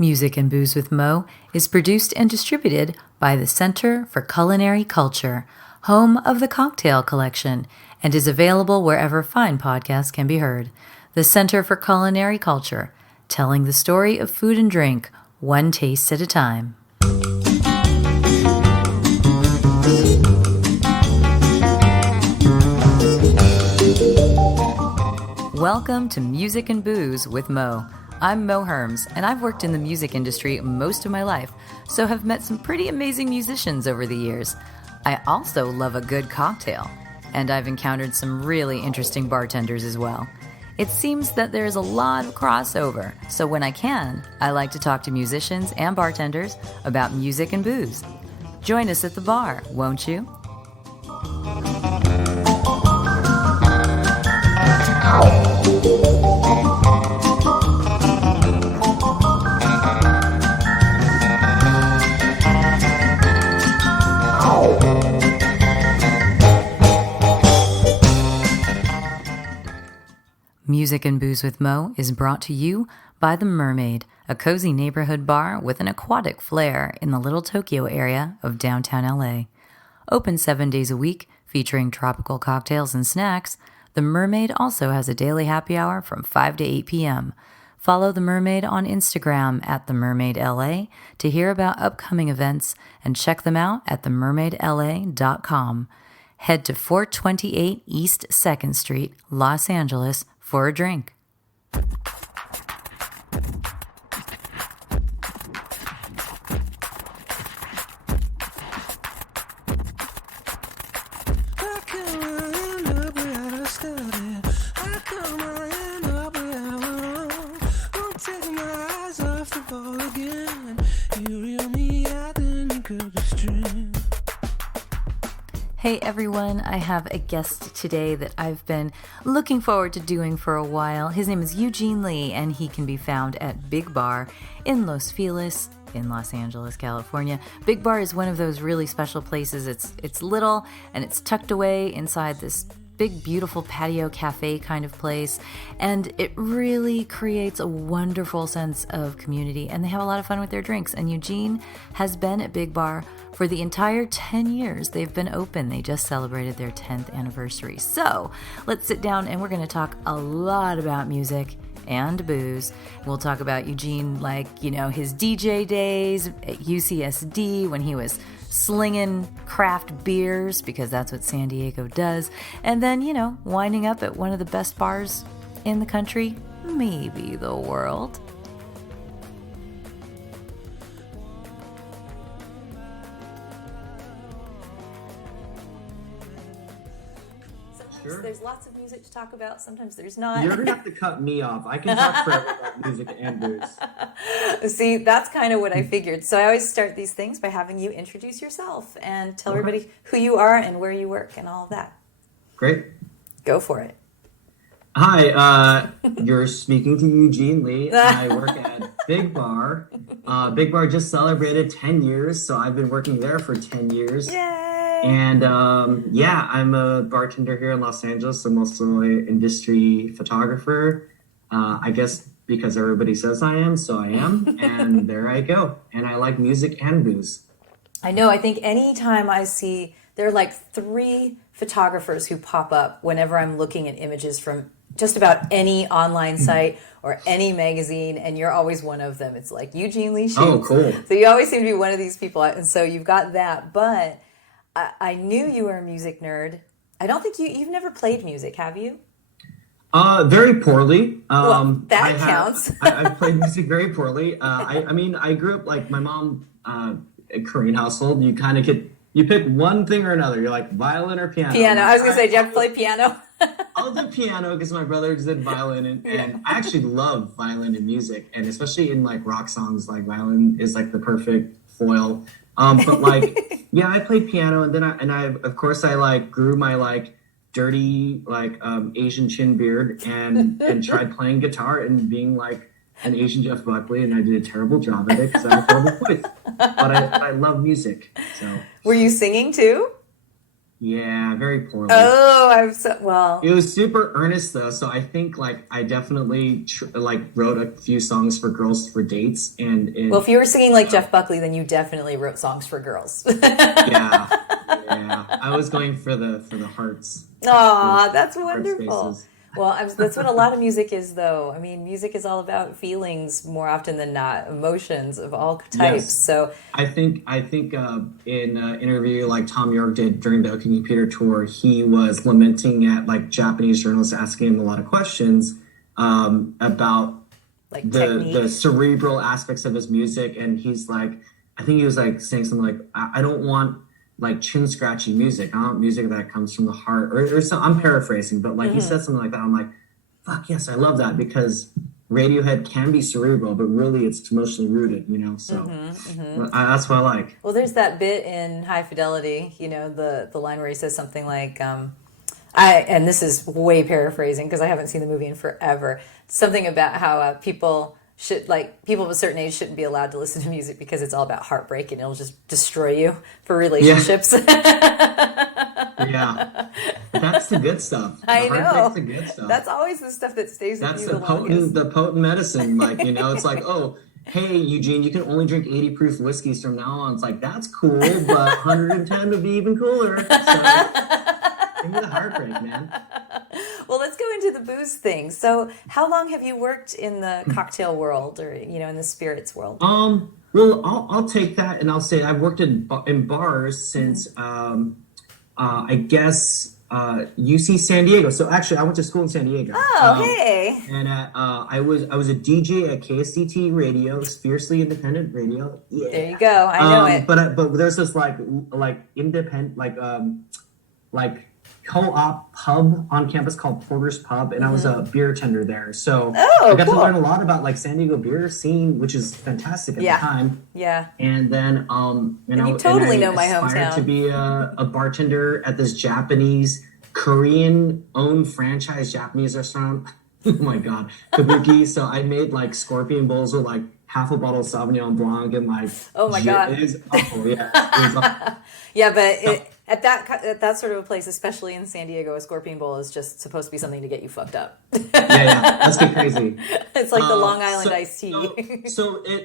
Music and Booze with Mo is produced and distributed by the Center for Culinary Culture, home of the Cocktail Collection, and is available wherever fine podcasts can be heard. The Center for Culinary Culture, telling the story of food and drink, one taste at a time. Welcome to Music and Booze with Mo. I'm Mo Herms, and I've worked in the music industry most of my life, so have met some pretty amazing musicians over the years. I also love a good cocktail, and I've encountered some really interesting bartenders as well. It seems that there's a lot of crossover, so when I can, I like to talk to musicians and bartenders about music and booze. Join us at the bar, won't you? Music and Booze with Mo is brought to you by The Mermaid, a cozy neighborhood bar with an aquatic flair in the Little Tokyo area of downtown LA. Open 7 days a week, featuring tropical cocktails and snacks, The Mermaid also has a daily happy hour from 5 to 8 p.m. Follow The Mermaid on Instagram at TheMermaidLA to hear about upcoming events and check them out at TheMermaidLA.com. Head to 428 East 2nd Street, Los Angeles, for a drink. Hey everyone, I have a guest today that I've been looking forward to doing for a while. His name is Eugene Lee, and he can be found at Big Bar in Los Feliz in Los Angeles, California. Big Bar is one of those really special places. It's little and it's tucked away inside this big, beautiful patio cafe kind of place, and it really creates a wonderful sense of community, and they have a lot of fun with their drinks. And Eugene has been at Big Bar for the entire 10 years they've been open. They just celebrated their 10th anniversary. So let's sit down and we're going to talk a lot about music and booze. We'll talk about Eugene, his DJ days at UCSD when he was slinging craft beers, because that's what San Diego does. And then, winding up at one of the best bars in the country, maybe the world. Sure. There's lots of music to talk about. Sometimes there's not. You're going to have to cut me off. I can talk forever about music and booze. See, that's kind of what I figured. So I always start these things by having you introduce yourself and tell everybody who you are and where you work and all of that. Great. Go for it. Hi, you're speaking to Eugene Lee. I work at Big Bar. Big Bar just celebrated 10 years, so I've been working there for 10 years. Yay! And I'm a bartender here in Los Angeles. I'm also an industry photographer. I guess because everybody says I am, so I am. And there I go. And I like music and booze. I know. I think anytime I see, there are like 3 photographers who pop up whenever I'm looking at images from just about any online site or any magazine, and you're always one of them. It's like Eugene Lee Shoots. Oh, cool. So you always seem to be one of these people. And so you've got that. But I knew you were a music nerd. I don't think you've never played music, have you? Very poorly. That counts. I've played music very poorly. I grew up like my mom, a Korean household. You pick one thing or another. You're like violin or piano. Piano. I was going to say, do you have to play piano? I'll do piano because my brother did violin, and I actually love violin and music, and especially in like rock songs, like violin is like the perfect foil. But like, yeah, I played piano, and then I grew my dirty Asian chin beard and tried playing guitar and being like an Asian Jeff Buckley, and I did a terrible job at it because I have a terrible voice. But I love music. So were you singing too? Yeah, very poorly. Oh, I'm so well. It was super earnest though, so I think like I definitely like wrote a few songs for girls for dates, and Well, it if you were singing like Jeff Buckley, then you definitely wrote songs for girls. yeah, yeah. I was going for the hearts, the Aw, that's heart wonderful. spaces. Well, that's what a lot of music is, though. I mean, music is all about feelings more often than not, emotions of all types. Yes, So, I think in an interview like Tom York did during the Open Computer tour, he was lamenting at like Japanese journalists asking him a lot of questions about like the technique. cerebral aspects of his music, and he's like, I think he was like saying something like, I don't want like chin scratchy music. I want music that comes from the heart, or so. I'm paraphrasing, but like he said something like that. I'm like, fuck yes, I love that because Radiohead can be cerebral, but really it's emotionally rooted, you know. So that's what I like. Well, there's that bit in High Fidelity, the line where he says something like, and this is way paraphrasing because I haven't seen the movie in forever. Something about how people of a certain age shouldn't be allowed to listen to music because it's all about heartbreak and it'll just destroy you for Yeah, relationships. yeah, that's the good stuff. The I heartbreak's know. the good stuff. That's always the stuff that stays with That's you the longest. the potent medicine. Like, you know, it's like, oh, hey, Eugene, you can only drink 80 proof whiskeys from now on. It's like, that's cool, but 110 would be even cooler. So give me the heartbreak, man. Well, let's go into the booze thing. So, how long have you worked in the cocktail world or, in the spirits world? Well, I'll take that and I'll say I've worked in bars since, I guess, UC San Diego. So actually, I went to school in San Diego. Oh, hey. And I was a DJ at KSCT Radio, fiercely independent radio. There Yeah. you go. I know it. But there's this like independent like co-op pub on campus called Porter's Pub, and I was a beer tender there. So I Oh, got to cool. learn a lot about like San Diego beer scene, which is fantastic at the Yeah. time. Yeah. And then And you totally and I know my aspired to hometown. be a bartender at this Japanese Korean owned franchise Japanese restaurant. Oh my god, Kabuki. So I made like scorpion bowls with like half a bottle of Sauvignon Blanc and like Oh my God. it is awful. Yeah, it was awful. Yeah, but at that sort of a place, especially in San Diego, a scorpion bowl is just supposed to be something to get you fucked up. Yeah, let's get crazy. It's like the Long Island So, iced tea.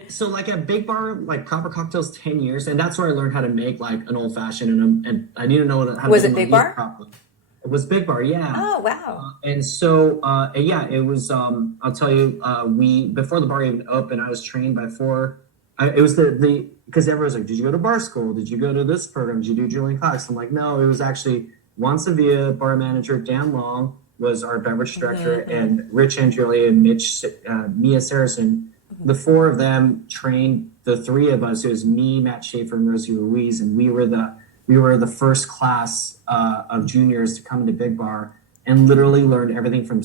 so like at Big Bar, like proper cocktails, 10 years, and that's where I learned how to make like an old fashioned, and I need to know how to Was do it my Big yeast Bar? properly. It was Big Bar, yeah. Oh, wow. And so, yeah, it was. I'll tell you, we before the bar even opened, I was trained by four. It was the because everyone's like, did you go to bar school? Did you go to this program? Did you do Julian Cox? I'm like, no, it was actually Juan Sevilla, bar manager. Dan Long was our beverage director, and Rich Angeli and Mia Saracen. The four of them trained the three of us. It was me, Matt Schaefer, and Rosie Ruiz, and we were the first class of juniors to come into Big Bar and literally learned everything from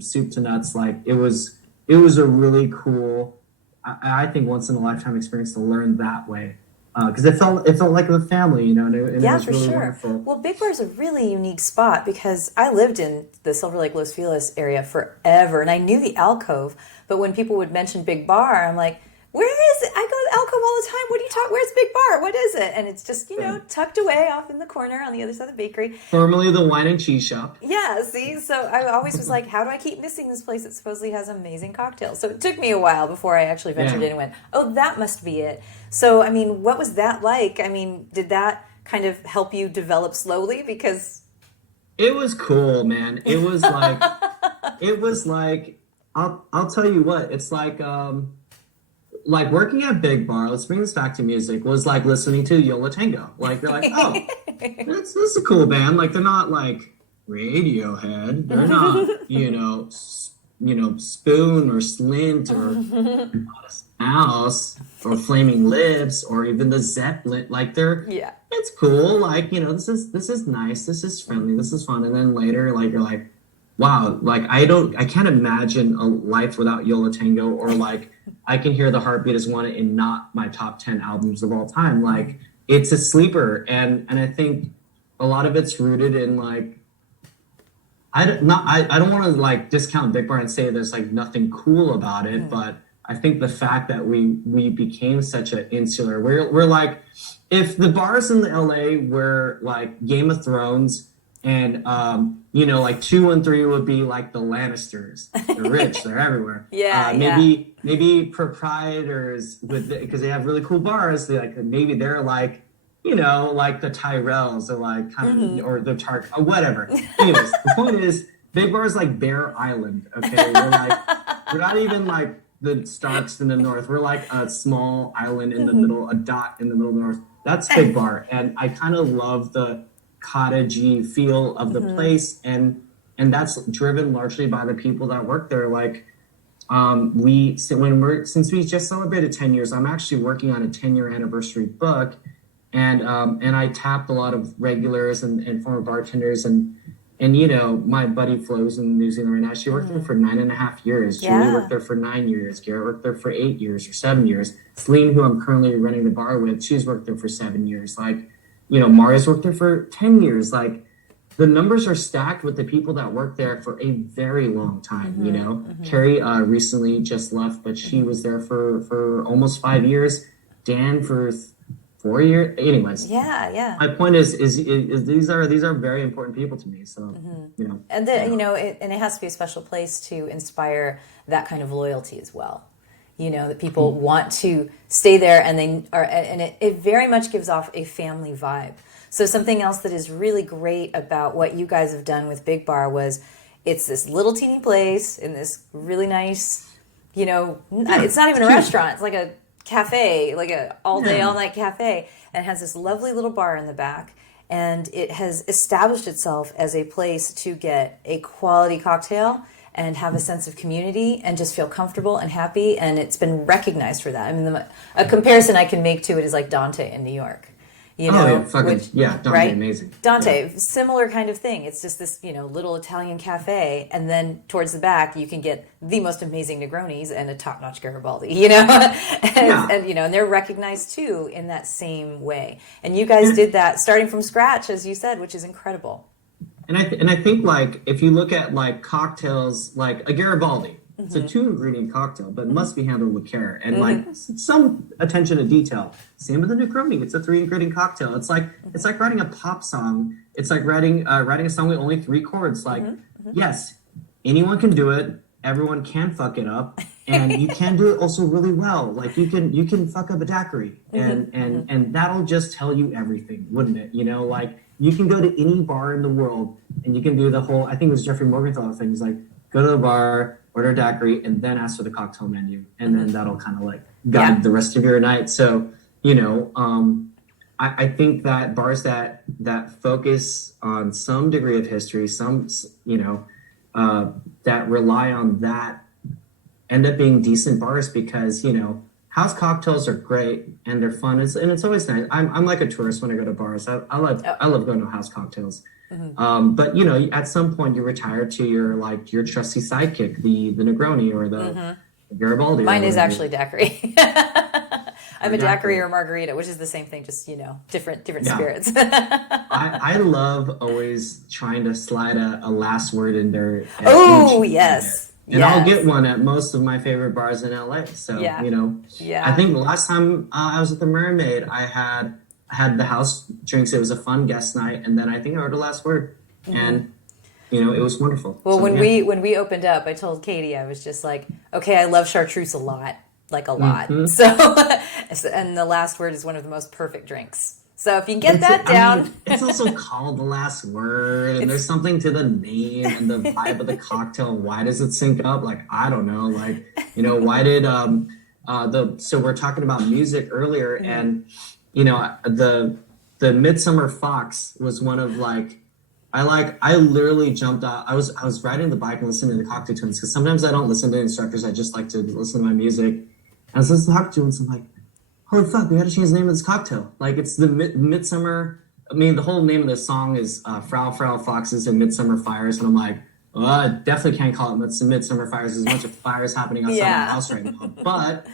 soup to nuts. Like it was a really cool, I think once in a lifetime experience to learn that way because it felt like a family, you know, and it Yeah, was for really sure. wonderful. Well, Big Bar is a really unique spot because I lived in the Silver Lake, Los Feliz area forever, and I knew the alcove. But when people would mention Big Bar, I'm like, where is it? I go to the alcove all the time. What are you talking? Where's Big Bar? What is it? And it's just, tucked away off in the corner on the other side of the bakery. Formerly the wine and cheese shop. Yeah, see? So I always was like, how do I keep missing this place that supposedly has amazing cocktails? So it took me a while before I actually ventured in and went, oh, that must be it. So, I mean, what was that like? I mean, did that kind of help you develop slowly? Because It was cool, man. It was like I'll tell you what, it's like working at Big Bar, let's bring this back to music, was like listening to Yola Tango. Like you're like, oh, this is a cool band. Like they're not like Radiohead. They're not, Spoon or Slint or Modest Mouse or Flaming Lips or even the Zeppelin. Like yeah. it's cool. Like, this is nice. This is friendly. This is fun. And then later, like you're like, wow, like I can't imagine a life without Yola Tango, or like I can hear The Heartbeat as one in not my top 10 albums of all time. Like it's a sleeper. And I think a lot of it's rooted in like, I don't want to like discount Big Bar and say there's like nothing cool about it, but I think the fact that we became such an insular, we're like, if the bars in the LA were like Game of Thrones, and like 2 and 3 would be like the Lannisters. They're rich, they're everywhere. Maybe proprietors because they have really cool bars. They're like, like the Tyrells, or like kind of, or the or whatever. Anyways, the point is, Big Bar is like Bear Island. Okay, we're not even like the Starks in the north. We're like a small island in the middle, a dot in the middle of the north. That's Big Bar, and I kind of love the cottagey feel of the place, and that's driven largely by the people that work there. Like, since we just celebrated 10 years, I'm actually working on a 10-year anniversary book, and I tapped a lot of regulars and former bartenders, and my buddy Flo's in New Zealand right now. She worked there for 9.5 years. Julie worked there for 9 years. Garrett worked there for 8 years or 7 years. Celine, who I'm currently running the bar with, she's worked there for 7 years. Like, Maria's worked there for 10 years. Like, the numbers are stacked with the people that work there for a very long time. Carrie recently just left, but she was there for almost 5 years. Dan for 4 years. Anyways, my point is these are very important people to me. So and it has to be a special place to inspire that kind of loyalty as well. That people want to stay there, and it very much gives off a family vibe. So something else that is really great about what you guys have done with Big Bar was, it's this little teeny place in this really nice, it's not even a restaurant. It's like a cafe, like a all day, all night cafe, and it has this lovely little bar in the back. And it has established itself as a place to get a quality cocktail and have a sense of community and just feel comfortable and happy. And it's been recognized for that. I mean, a comparison I can make to it is like Dante in New York. Dante, right? Amazing. Dante, similar kind of thing. It's just this, little Italian cafe, and then towards the back you can get the most amazing Negronis and a top-notch Garibaldi, and they're recognized too in that same way. And you guys did that starting from scratch, as you said, which is incredible. And I think, like, if you look at like cocktails, like a Garibaldi, it's a 2-ingredient cocktail, but it must be handled with care and like some attention to detail. Same with the Negroni; it's a 3-ingredient cocktail. It's like writing a pop song. It's like writing a song with only 3 chords. Like, yes, anyone can do it. Everyone can fuck it up, and you can do it also really well. Like, you can fuck up a daiquiri, and that'll just tell you everything, wouldn't it? Like, you can go to any bar in the world, and you can do the whole. I think it was Jeffrey Morgenthau thing. It's like, go to the bar, order a daiquiri, and then ask for the cocktail menu, and then that'll kind of like guide the rest of your night. So I think that bars that focus on some degree of history, that rely on that, end up being decent bars, because house cocktails are great and they're fun, and it's always nice. I'm like a tourist when I go to bars. I love going to house cocktails. But at some point you retire to your trusty sidekick, the Negroni or the Garibaldi. Mine is actually daiquiri. I'm a daiquiri or a margarita, which is the same thing, just different spirits. I love always trying to slide a last word in there. Oh yes. And I'll get one at most of my favorite bars in LA. So I think the last time I was at the Mermaid, I had the house drinks. It was a fun guest night, and then I think I ordered last word, and it was wonderful. Well, when we opened up, I told Katie, I was just like, okay, I love chartreuse a lot. So and the last word is one of the most perfect drinks. So if you can get that down. It's also called the last word, and there's something to the name and the vibe of the cocktail. Why does it sync up? Like, I don't know. Like, why did so we're talking about music earlier, and the Midsummer Fox was one of I literally jumped out. I was riding the bike and listening to the Cocktail Twins, because sometimes I don't listen to instructors. I just like to listen to my music. And I was listening to the Cocktail Twins. I'm like, holy fuck, we got to change the name of this cocktail. Like, it's the Midsummer. I mean, the whole name of the song is Frau Foxes and Midsummer Fires. And I'm like, well, I definitely can't call it Midsummer Fires. There's a bunch of fires happening outside my house right now. But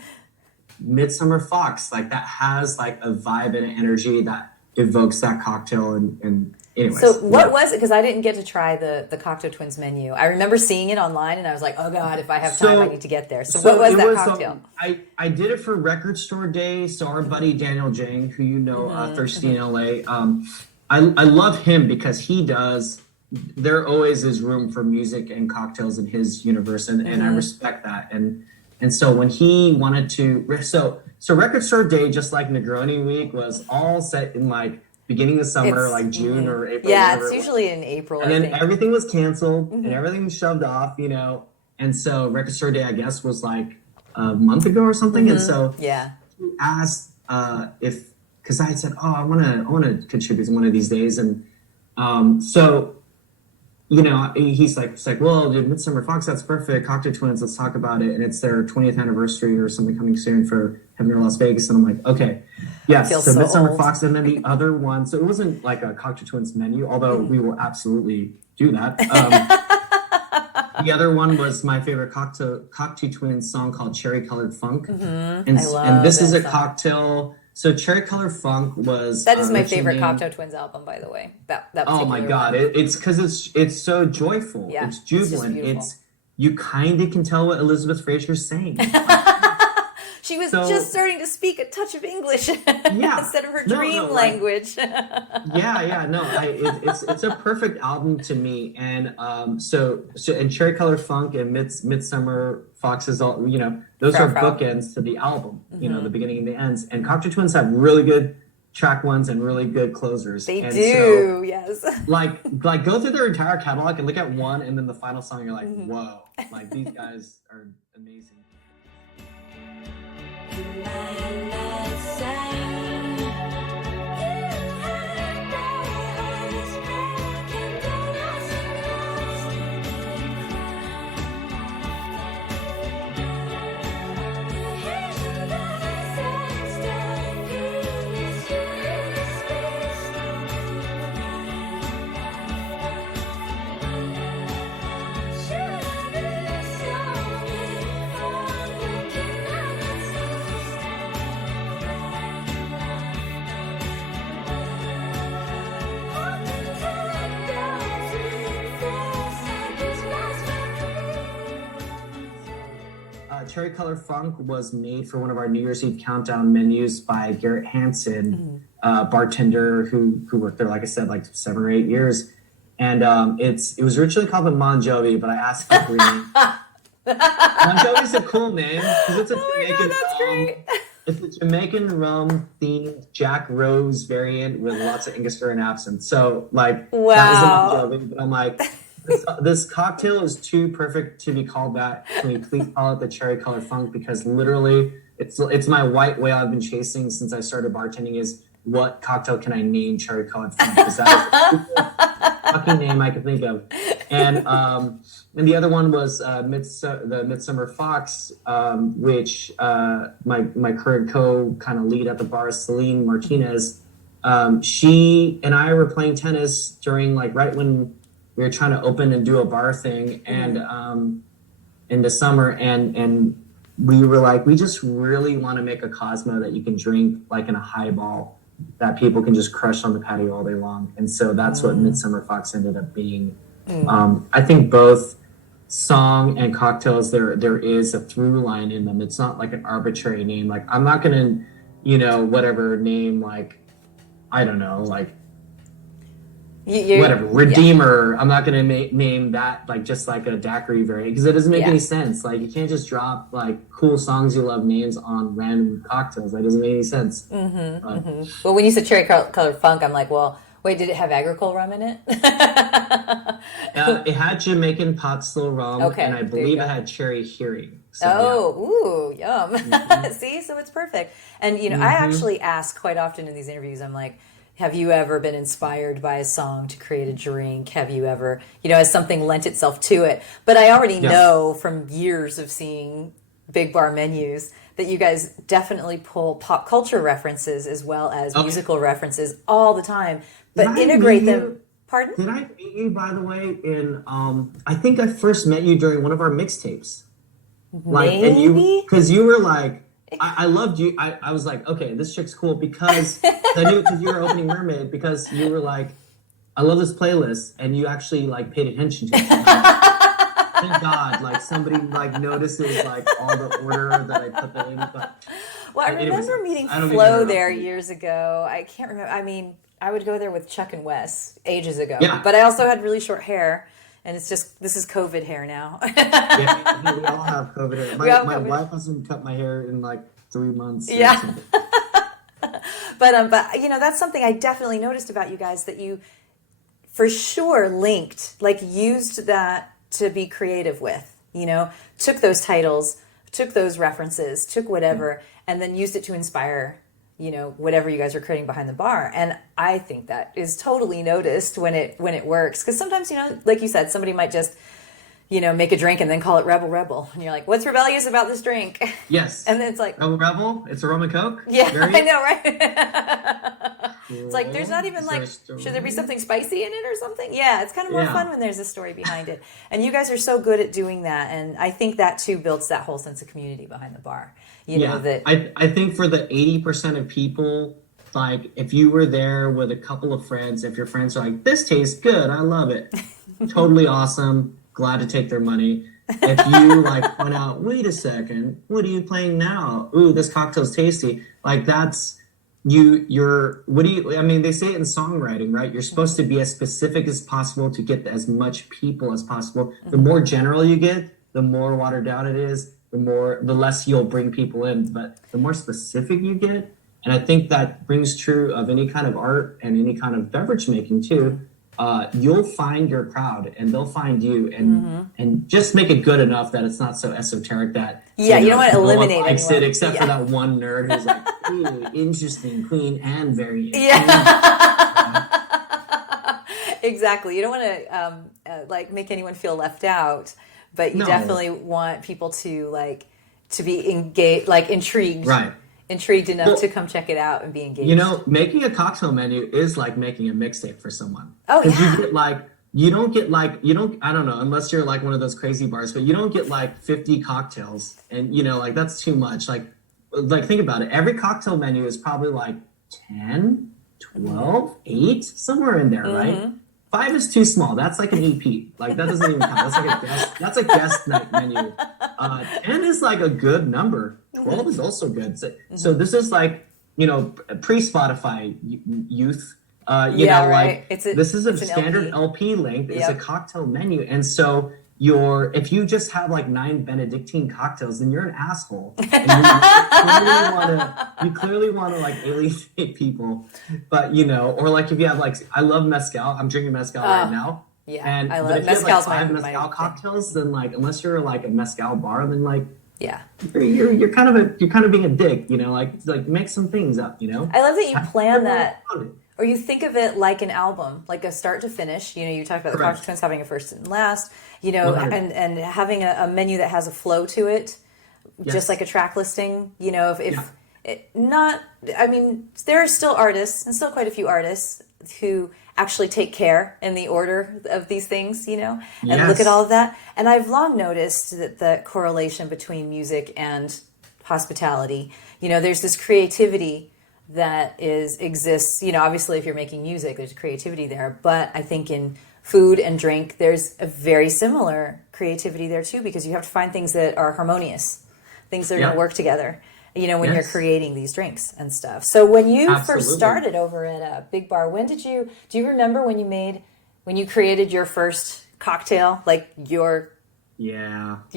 Midsummer Fox, like, that has like a vibe and an energy that evokes that cocktail. And anyways. So what was it? Because I didn't get to try the Cocteau Twins menu. I remember seeing it online, and I was like, oh God, if I have time, I need to get there. So what was that cocktail? I did it for Record Store Day. So our buddy Daniel Jang, who you know, Thirsty in LA, I love him because he does. There always is room for music and cocktails in his universe, and I respect that. And so when he wanted to, so Record Store Day, just like Negroni Week, was all set in like beginning of summer, like June or April. Yeah, it's usually in April. And then everything was canceled and everything was shoved off, you know. And so Record Store Day, I guess, was like a month ago or something. And so he asked if, because I had said, oh, I want to contribute one of these days. And so, you know, he's like, well, dude, Midsummer Fox, that's perfect. Cocteau Twins, let's talk about it. And it's their 20th anniversary or something coming soon for Heaven or Las Vegas. And I'm like, okay, yes. So Midsummer Fox, and then the other one. So it wasn't like a Cocteau Twins menu, although we will absolutely do that. The other one was my favorite Cocteau Twins song called Cherry Colored Funk. And this is a cocktail. So Cherry Colored Funk was that is my favorite Cocteau Twins album, by the way. That oh my god, it's because it's so joyful. Yeah, it's jubilant. It's you kind of can tell what Elizabeth Fraser's saying. She was just starting to speak a touch of English instead of her dream language. It's a perfect album to me, and so and Cherry Colored Funk and Midsummer Fox is all, you know, those are bookends to the album, you know, the beginning and the ends. And Cocteau Twins have really good track ones and really good closers. They do, yes. Like go through their entire catalog and look at one, and then the final song, you're like, whoa, like these guys are amazing. Cherry Colored Funk was made for one of our New Year's Eve countdown menus by Garrett Hansen, bartender who worked there, like I said, like 7 or 8 years. And it was originally called the Bon Jovi, but I asked for a name. Bon Jovi's a cool name because it's a Jamaican. That's great. It's a Jamaican rum themed Jack Rose variant with lots of Angostura and absinthe. So like that was the Bon Jovi, but I'm like, this cocktail is too perfect to be called that. Can we please call it the Cherry Colored Funk? Because literally, it's my white whale I've been chasing since I started bartending. Is what cocktail can I name Cherry Colored Funk? Because that is the fucking name I could think of. And the other one was the Midsummer Fox, which my current kind of lead at the bar, Celine Martinez. She and I were playing tennis during right when we were trying to open and do a bar thing, and in the summer, and we were like, we just really want to make a Cosmo that you can drink like in a highball that people can just crush on the patio all day long. And so that's what Midsummer Fox ended up being. I think both song and cocktails, there is a through line in them. It's not like an arbitrary name. Like I'm not gonna, whatever name, like I don't know, like whatever Redeemer. I'm not gonna name that like just like a daiquiri variant because it doesn't make any sense. Like you can't just drop like cool songs you love names on random cocktails. That doesn't make any sense. Well, when you said Cherry Colored Funk, I'm like, well, wait, did it have agricole rum in it? It had Jamaican pot still rum, and I believe it had cherry hearing. So, ooh, yum. See, so it's perfect. And, I actually ask quite often in these interviews, I'm like, have you ever been inspired by a song to create a drink? Have you ever, has something lent itself to it? But I already know from years of seeing big bar menus that you guys definitely pull pop culture references as well as musical references all the time, but integrate them. Pardon? Did I meet you, by the way, in, I think I first met you during one of our mixtapes. Maybe? Because you were like, I loved you. I was like, okay, this chick's cool because I knew because you were opening Mermaid because you were like, I love this playlist, and you actually like paid attention to it. Thank God, like somebody like notices like all the order that I put them in. But well, I remember meeting Flo there years ago. I can't remember. I mean, I would go there with Chuck and Wes ages ago. Yeah. But I also had really short hair, and it's just this is COVID hair now. Yeah, we all have COVID hair. My wife hasn't cut my hair in like 3 months. Yeah. But that's something I definitely noticed about you guys, that you for sure linked, like used that to be creative with, took those titles, took those references, took whatever, and then used it to inspire, whatever you guys are creating behind the bar. And I think that is totally noticed when it works. Because sometimes, like you said, somebody might just, make a drink and then call it Rebel. And you're like, what's rebellious about this drink? Yes. And then it's like, Rebel? It's a rum and Coke? Yeah, I know, right? It's like, there's not even like, should there be something spicy in it or something? Yeah, it's kind of more fun when there's a story behind it. And you guys are so good at doing that. And I think that too builds that whole sense of community behind the bar. I think for the 80% of people, like if you were there with a couple of friends, if your friends are like, this tastes good, I love it. Totally awesome. Glad to take their money. If you like point out, wait a second, what are you playing now? Ooh, this cocktail's tasty. Like that's I mean, they say it in songwriting, right? You're supposed to be as specific as possible to get as much people as possible. The more general you get, the more watered down it is, the less you'll bring people in. But the more specific you get, and I think that rings true of any kind of art and any kind of beverage making too, you'll find your crowd and they'll find you, and just make it good enough that it's not so esoteric that you don't want to eliminate anyone. Except for that one nerd who's like, ooh, interesting, clean and very Exactly. You don't want to like make anyone feel left out, but you definitely want people to be engaged, like intrigued, right? Intrigued enough to come check it out and be engaged. Making a cocktail menu is like making a mixtape for someone. Oh, yeah. You don't, I don't know, unless you're like one of those crazy bars, but you don't get like 50 cocktails and, like that's too much. Like think about it. Every cocktail menu is probably like 10, 12, 8, somewhere in there, right? 5 is too small. That's like an EP. Like that doesn't even count. That's a guest night menu. 10 is like a good number. 12 is also good. So this is like, pre-Spotify youth. Right. This is a standard LP length. It's a cocktail menu. And so if you just have like 9 Benedictine cocktails, then you're an asshole. And you clearly want to like alienate people. But, or like if you have like, I love mezcal. I'm drinking mezcal right now. Yeah, and I love mezcal. If you have like 5 mezcal cocktails, then like, unless you're like a mezcal bar, then like, you're kind of being a dick, like make some things up, I love that you plan that, or you think of it like an album, like a start to finish. You talked about the Cocktail Twins having a first and last, and having a menu that has a flow to it, just like a track listing. There are still artists, and still quite a few artists who actually take care in the order of these things, and look at all of that. And I've long noticed that the correlation between music and hospitality, there's this creativity that exists, obviously if you're making music, there's creativity there. But I think in food and drink, there's a very similar creativity there too, because you have to find things that are harmonious, things that are going to work together. When you're creating these drinks and stuff. So when you first started over at Big Bar, do you remember when you created your first cocktail, like your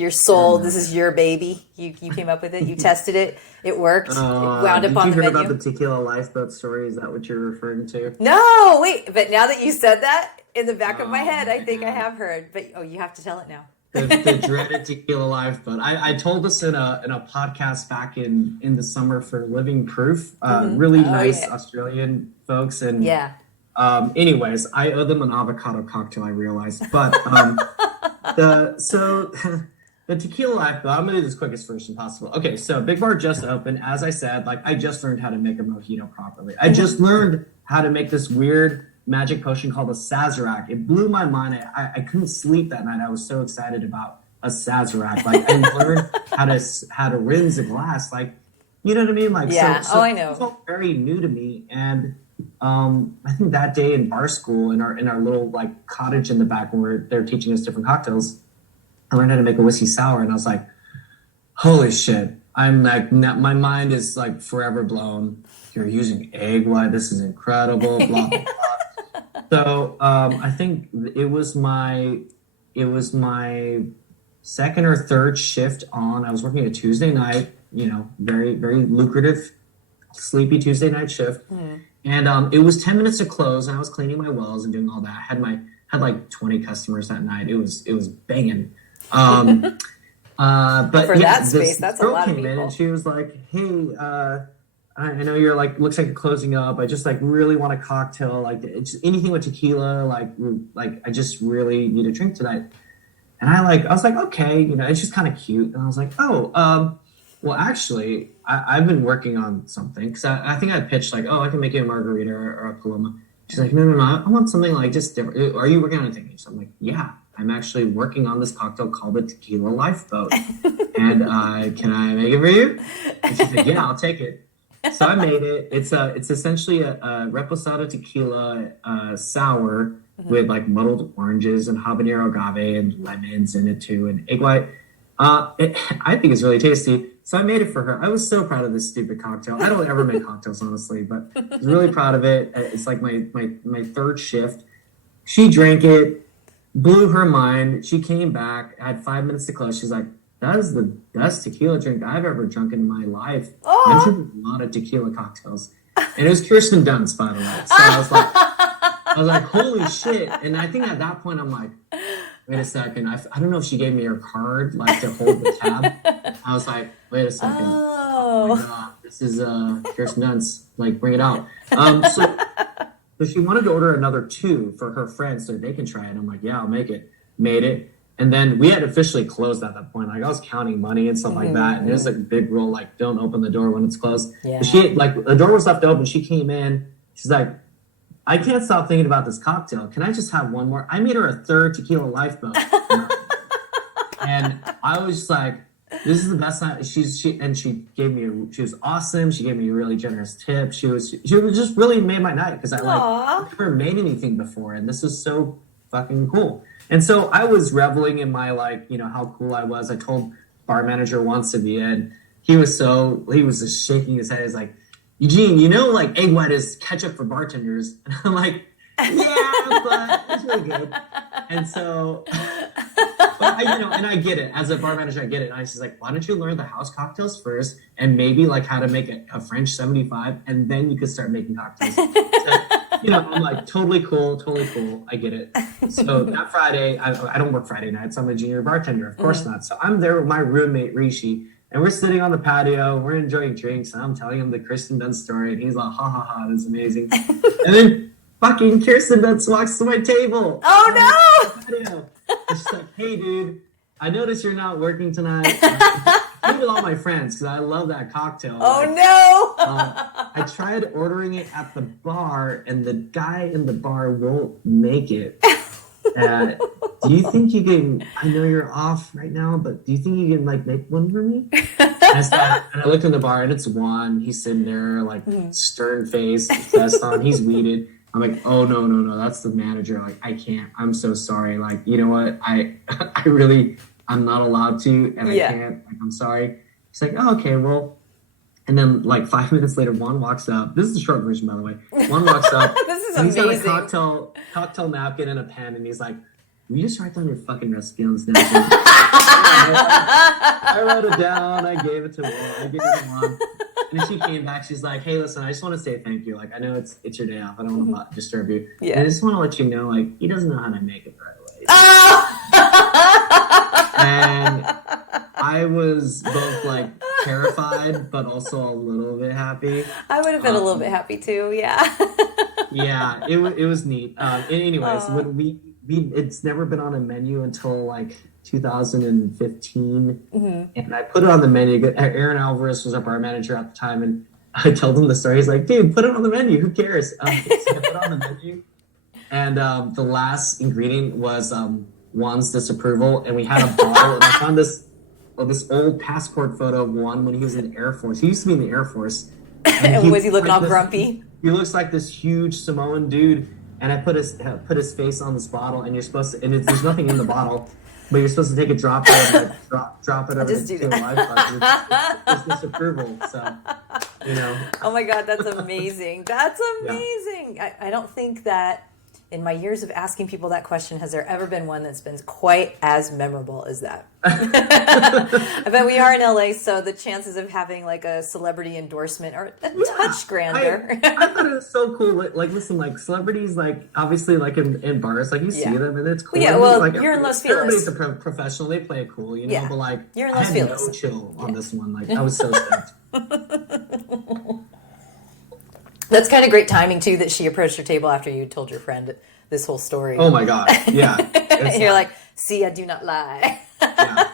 soul, this is your baby, you came up with it, you tested it, it worked, it wound up on the menu. Did you hear about the Tequila Lifeboat story? Is that what you're referring to? No, wait, but now that you said that, in the back of my head, I think I have heard, but you have to tell it now. The dreaded Tequila Lifeboat. I told this in a podcast back in the summer for Living Proof. Really nice Australian folks, and anyways, I owe them an avocado cocktail, I realized. But the Tequila Lifeboat, I'm gonna do this quickest version possible. Okay, so Big Bar just opened. As I said, like I just learned how to make a mojito properly. I just learned how to make this weird magic potion called a Sazerac. It blew my mind. I couldn't sleep that night. I was so excited about a Sazerac. Like I learned how to rinse a glass. Like You know what I mean? Like, Yeah. so I it know. was all very new to me. And I think that day in bar school, in our little like cottage in the back where they're teaching us different cocktails, I learned how to make a whiskey sour, and I was like, holy shit. I'm like, my mind is like forever blown. You're using egg white. This is incredible. Blah, blah, blah. So I think it was my second or third shift on. I was working a Tuesday night, very, very lucrative, sleepy Tuesday night shift. And it was 10 minutes to close, and I was cleaning my wells and doing all that. I had like 20 customers that night. It was banging. But For yeah, that this space, that's a girl lot of came in people. and she was like, "Hey, I know you're like, looks like you're closing up. I just like really want a cocktail, like just anything with tequila. Like I just really need a drink tonight." And I was like, okay, it's just kind of cute. And I was like, oh, well, actually, I've been working on something, because I think I pitched like, oh, I can make you a margarita or a Paloma. She's like, no, I want something like just different. Are you working on anything? So I'm like, yeah, I'm actually working on this cocktail called the Tequila Lifeboat. And can I make it for you? And she's like, yeah, I'll take it. So I made it. It's essentially a reposado tequila sour with like muddled oranges and habanero agave and lemons in it too, and egg white. I think it's really tasty. So I made it for her. I was so proud of this stupid cocktail. I don't ever make cocktails, honestly, but I was really proud of it. It's like my third shift. She drank it, blew her mind. She came back, had 5 minutes to close. She's like, that is the best tequila drink I've ever drunk in my life. I've drank a lot of tequila cocktails. And it was Kirsten Dunst, by the way. So I was like, holy shit. And I think at that point, I'm like, wait a second. I don't know if she gave me her card, like to hold the tab. I was like, wait a second. Oh my God, this is Kirsten Dunst. Like, bring it out. So she wanted to order another 2 for her friends so they can try it. I'm like, yeah, I'll make it. Made it. And then we had officially closed at that point. Like, I was counting money and stuff like that. And there's like a big rule, like, don't open the door when it's closed. Yeah. But she, like, the door was left open. She came in. She's like, I can't stop thinking about this cocktail. Can I just have one more? I made her a third Tequila Lifeboat. And I was just like, this is the best night. She was awesome. She gave me a really generous tip. She just really made my night, because I've never made anything before, and this was so fucking cool. And so I was reveling in my, like, how cool I was. I told bar manager once at the end, he was just shaking his head. He's like, Eugene, like egg white is ketchup for bartenders. And I'm like, yeah, but it's really good. And so, and I get it. As a bar manager, I get it. And I was just like, why don't you learn the house cocktails first, and maybe like how to make a French 75, and then you could start making cocktails. So, I'm like, totally cool. I get it. So that Friday, I don't work Friday nights. I'm a junior bartender. Of course not. So I'm there with my roommate, Rishi, and we're sitting on the patio. We're enjoying drinks, and I'm telling him the Kirsten Dunst story, and he's like, ha, ha, ha, this is amazing. And then fucking Kirsten Dunst walks to my table. Oh, no! And she's like, hey, dude, I noticed you're not working tonight. I'm with all my friends, because I love that cocktail. Oh, no! I tried ordering it at the bar, and the guy in the bar won't make it. Do you think you can, I know you're off right now, but do you think you can, like, make one for me? And I looked in the bar, and it's Juan. He's sitting there, like, stern face, vest on. He's weeded. I'm like, oh, no, that's the manager. Like, I can't. I'm so sorry. Like, you know what? I'm not allowed to, and I can't. Like, I'm sorry. He's like, oh, okay, well. And then, like, 5 minutes later, Juan walks up. This is the short version, by the way. Juan walks up. This is and amazing. He's got a cocktail napkin and a pen, and he's like, will you just write down your fucking recipe on this napkin? I wrote it down. I gave it to Juan. And then she came back. She's like, hey, listen, I just want to say thank you. Like, I know it's your day off. I don't want to disturb you. Yeah. And I just want to let you know, like, he doesn't know how to make it right away. And I was both, like, terrified, but also a little bit happy. I would have been a little bit happy, too. Yeah. Yeah, it was neat. Anyways, when it's never been on a menu until, like, 2015, and I put it on the menu. Aaron Alvarez was our bar manager at the time, and I told him the story. He's like, dude, put it on the menu, who cares? So I put it on the menu, and the last ingredient was Juan's disapproval, and we had a bottle, and I found this this old passport photo of one when he was in the Air Force. He used to be in the Air Force. And was he looking all grumpy? He looks like this huge Samoan dude. And I put his face on this bottle, and you're supposed to, and there's nothing in the bottle, but you're supposed to take a drop of it, like, drop it over to a live button. It's disapproval. So, you know. Oh my God, that's amazing. That's amazing. Yeah. I don't think that in my years of asking people that question, has there ever been one that's been quite as memorable as that? I bet we are in LA, so the chances of having like a celebrity endorsement are a touch grander. I thought it was so cool. Like, listen, like celebrities, like obviously, like in bars, like you see them and it's cool. Yeah, well, like, you're in Los Feliz. Everybody's a professional; they play it cool, you know. But like, you're in I Los had Feliz. no chill on this one. Like, I was so stoked. That's kind of great timing too that she approached your table after you told your friend this whole story. Oh my God! Yeah, you're like, see, I do not lie. Yeah.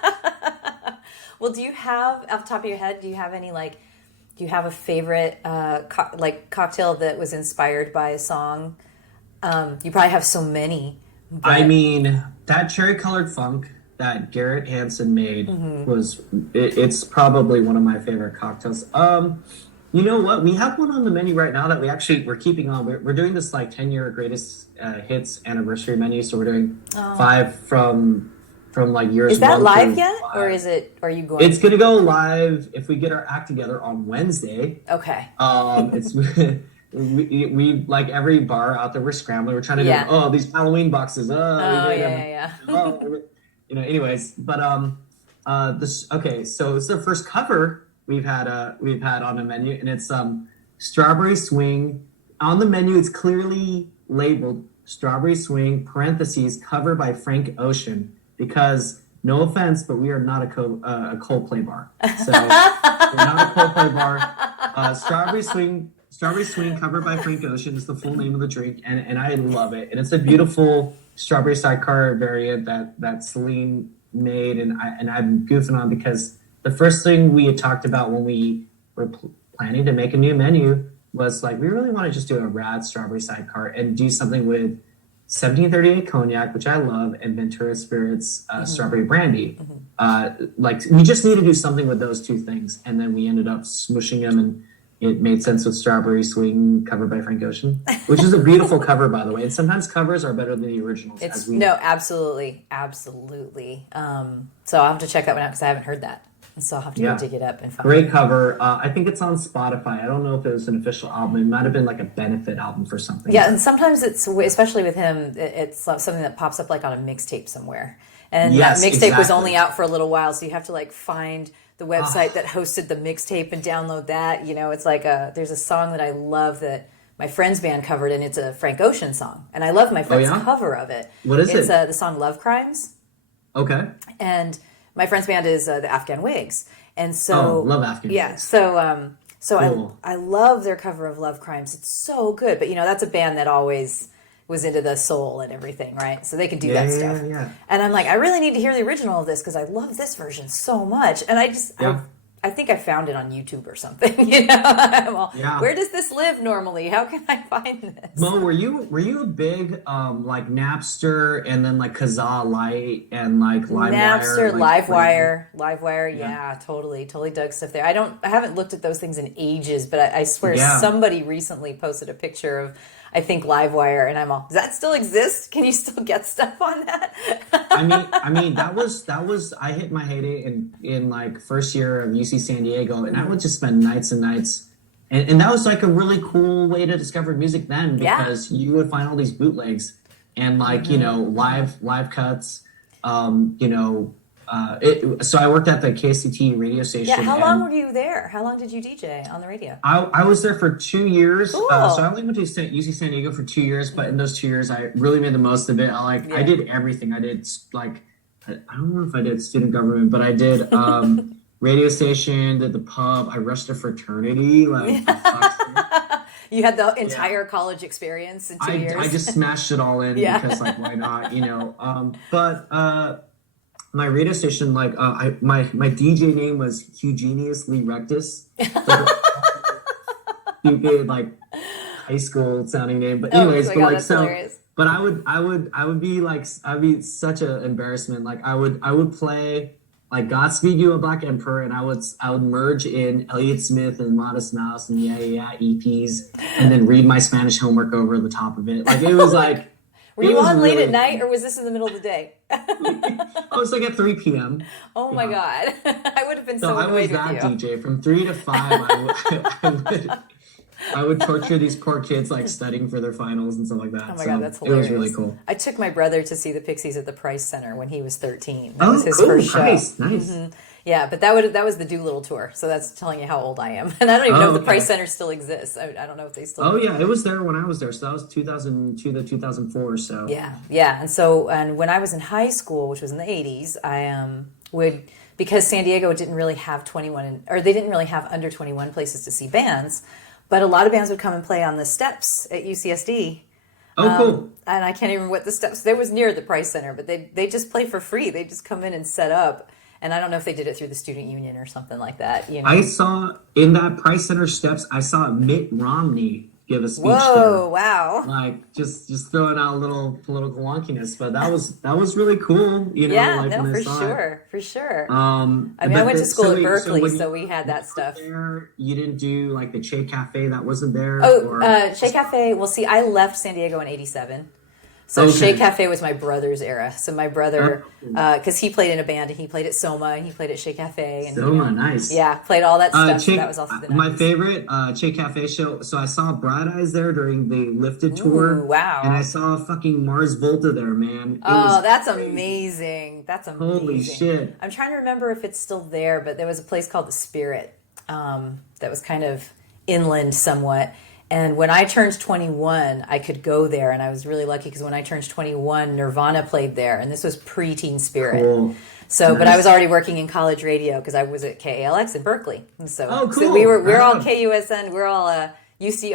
Well, do you have, off the top of your head, do you have a favorite cocktail that was inspired by a song? You probably have so many. But... I mean, that cherry colored funk that Garrett Hansen made it's probably one of my favorite cocktails. You know what? We have one on the menu right now that we're keeping on. We're doing this like 10-year greatest hits anniversary menu. So we're doing 5 from like years. Is that live yet, 5. or is it? Are you going? It's gonna go live if we get our act together on Wednesday. Okay. It's we like every bar out there. We're scrambling. We're trying to do these Halloween boxes. Yeah. You know. Anyways, but this okay. So it's the first cover we've had on the menu, and it's Strawberry Swing. On the menu, it's clearly labeled Strawberry Swing parentheses cover by Frank Ocean, because no offense, but we are not a Coldplay bar. So we're not a Coldplay bar. Strawberry Swing covered by Frank Ocean is the full name of the drink, and I love it. And it's a beautiful strawberry sidecar variant that Celine made, and I'm goofing on because the first thing we had talked about when we were planning to make a new menu was like, we really want to just do a rad strawberry sidecar and do something with 1738 cognac, which I love, and Ventura Spirits strawberry brandy. Like, we just need to do something with those two things. And then we ended up smooshing them, and it made sense with Strawberry Swing covered by Frank Ocean, which is a beautiful cover, by the way. And sometimes covers are better than the originals. Absolutely. So I'll have to check that one out because I haven't heard that. So I'll have to go dig it up and find Great cover. I think it's on Spotify. I don't know if it was an official album. It might have been like a benefit album for something. Yeah, and sometimes it's, especially with him, it's something that pops up like on a mixtape somewhere. And that mixtape was only out for a little while, so you have to like find the website that hosted the mixtape and download that. You know, it's like there's a song that I love that my friend's band covered, and it's a Frank Ocean song. And I love my friend's cover of it. What is it? It's the song Love Crimes. Okay. And my friend's band is the Afghan Wigs, and so love Afghan Wigs. Yeah, so Cool. I love their cover of Love Crimes. It's so good, but you know that's a band that always was into the soul and everything, right? So they could do that stuff. Yeah. And I'm like, I really need to hear the original of this because I love this version so much. And I think I found it on YouTube or something. You know, where does this live normally? How can I find this? Mo, were you a big like Napster and then like Kazaa Lite and like LimeWire? Napster, LiveWire, yeah, totally dug stuff there. I haven't looked at those things in ages, but I swear somebody recently posted a picture of, I think, LiveWire, and I'm all, does that still exist? Can you still get stuff on that? I mean that was I hit my heyday in like first year of UC San Diego, and I would just spend nights and nights, and that was like a really cool way to discover music then, because you would find all these bootlegs and like you know live cuts, you know. So I worked at the KCT radio station. Yeah, how long were you there? How long did you DJ on the radio? I was there for 2 years. Cool. So I only went to UC San Diego for 2 years, but in those 2 years, I really made the most of it. I did everything. I did like, I don't know if I did student government, but I did radio station, did the pub. I rushed a fraternity. Like, you had the entire college experience in 2 years. I just smashed it all in because like, why not? You know. My radio station, like my DJ name was Eugenius Lee Rectus. Stupid like high school sounding name, but anyways, hilarious. But I would be like, I'd be such an embarrassment. Like I would play like Godspeed You a Black Emperor, and I would merge in Elliott Smith and Modest Mouse and Yeah Yeah Yeah EPs, and then read my Spanish homework over the top of it. Like it was like. Were you on late at night, or was this in the middle of the day? I was like at 3 p.m. Oh my God. I would have been So I was annoyed with that you. DJ from 3 to 5. I would torture these poor kids like studying for their finals and stuff like that. Oh my God, that's It hilarious. was really cool. I took my brother to see the Pixies at the Price Center when he was 13. That was his cool. first show. Nice. Yeah, but that was the Doolittle tour, so that's telling you how old I am. And I don't even know if the Price Center still exists. I don't know if they still. Oh yeah, it was there when I was there. So that was 2002 to 2004. So yeah, and when I was in high school, which was in the 80s, I would, because San Diego didn't really have 21, or they didn't really have under 21 places to see bands, but a lot of bands would come and play on the steps at UCSD. Oh, cool. And I can't even remember what the steps. They was near the Price Center, but they just play for free. They just come in and set up. And I don't know if they did it through the student union or something like that. You know? I saw in that Price Center steps, I saw Mitt Romney give a speech there. Whoa! Wow! Like just throwing out a little political wonkiness, but that was really cool. You know, Yeah, like no, when I for saw sure, for sure. I mean, I went to school at Berkeley, so we had that stuff. There, you didn't do like the Che Cafe, that wasn't there. Che Cafe. Well, see, I left San Diego in '87. So Che Cafe was my brother's era. So my brother, because he played in a band and he played at Soma and he played at Che Cafe. And, Soma, nice. Yeah, played all that stuff. So that was also the 90s. My favorite Che Cafe show. So I saw Bright Eyes there during the Lifted tour. Ooh, wow. And I saw fucking Mars Volta there, man. That's amazing. That's amazing. Holy shit. I'm trying to remember if it's still there, but there was a place called The Spirit that was kind of inland somewhat. And when I turned 21, I could go there, and I was really lucky because when I turned 21, Nirvana played there, and this was pre-Teen Spirit. Cool. So, nice. But I was already working in college radio because I was at KALX in Berkeley. And so, cool. So we're all KUSN, we're all UC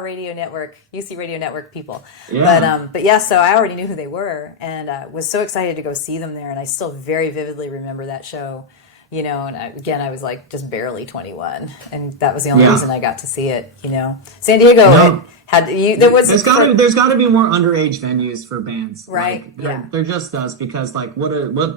Radio Network people. Yeah. But yeah, so I already knew who they were, and was so excited to go see them there, and I still very vividly remember that show. You know, and I was like just barely 21, and that was the only reason I got to see it. You know, San Diego there's got to be more underage venues for bands, right? Like, there just does, because like what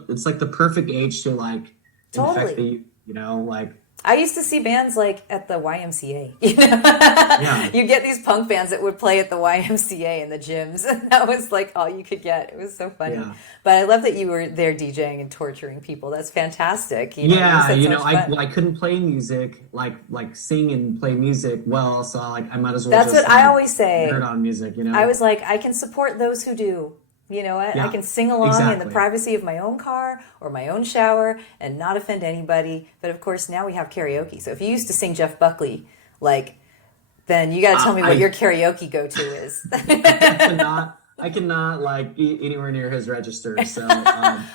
it's like the perfect age to like infect the, you know, like. I used to see bands like at the YMCA. You know, you get these punk bands that would play at the YMCA in the gyms, and that was like all you could get. It was so funny. Yeah. But I love that you were there DJing and torturing people. That's fantastic. You know, I couldn't play music like sing and play music well, so I might as well. That's what I always say. Nerd on music, you know. I was like, I can support those who do. You know what? I can sing along in the privacy of my own car or my own shower and not offend anybody. But of course, now we have karaoke. So if you used to sing Jeff Buckley, then you got to tell me what your karaoke go-to is. I cannot like anywhere near his register. So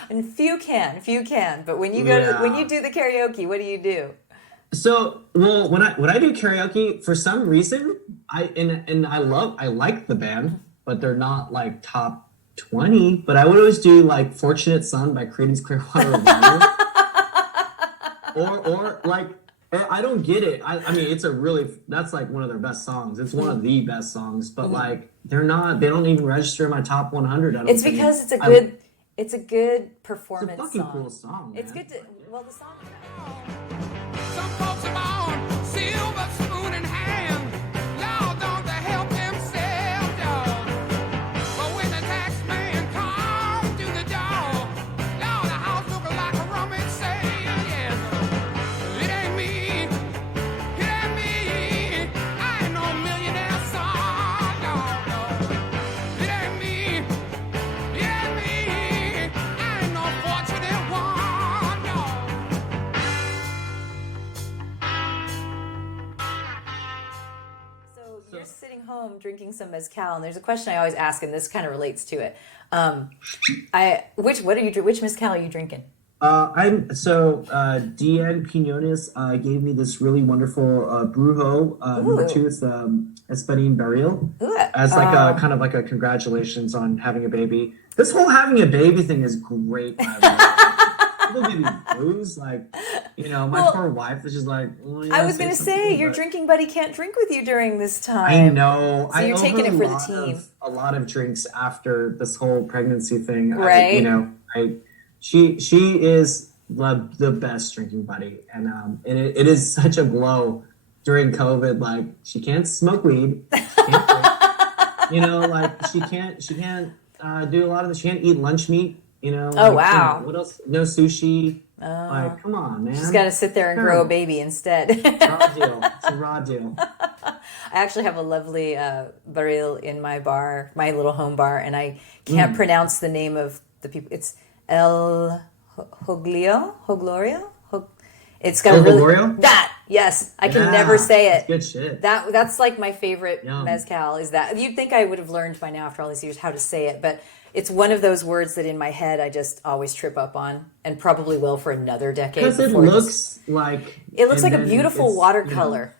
and few can. But when you when you do the karaoke, what do you do? So when I do karaoke, for some reason I like the band, but they're not like top 20, but I would always do like Fortunate Son by Creedence Clearwater Revival. or like, I don't get it. I mean, that's like one of their best songs. It's one of the best songs, but like they don't even register in my top 100. It's because it's a good performance song. It's a fucking cool song. It's good the song. Some folks are born silver spoon in hand. Lord, don't they help themselves, dog? But when the tax man comes to the door, Lord, the house looking like a rummage sale, yes. It ain't me. I ain't no millionaire son, no. It ain't me. I ain't no fortunate one, no. You're sitting home drinking some mezcal, and there's a question I always ask, and this kind of relates to it. Which mezcal are you drinking? Deanne Pinones gave me this really wonderful Brujo number 2. It's the Espadin Barril as like a kind of like a congratulations on having a baby. This whole having a baby thing is great. People give me booze, like, you know, my poor wife is just like. Well, I was gonna say your drinking buddy can't drink with you during this time. I know. So you're taking it for the team. A lot of drinks after this whole pregnancy thing, right? She is the best drinking buddy, and it is such a blow during COVID. Like she can't smoke weed, she can't drink, like she can't do a lot of this. She can't eat lunch meat, Oh, wow. What else? No sushi. Like, come on, man. She's got to sit there and grow a baby instead. Raw deal. It's a raw deal. I actually have a lovely barril in my bar, my little home bar, and I can't pronounce the name of the people. It's El Hoglorio. It's got El really Hoglorio? that. Yes, I can never say it. Good shit. That's like my favorite Yum. mezcal. Is that you'd think I would have learned by now after all these years how to say it, but it's one of those words that in my head I just always trip up on, and probably will for another decade. Because it looks like a beautiful watercolor.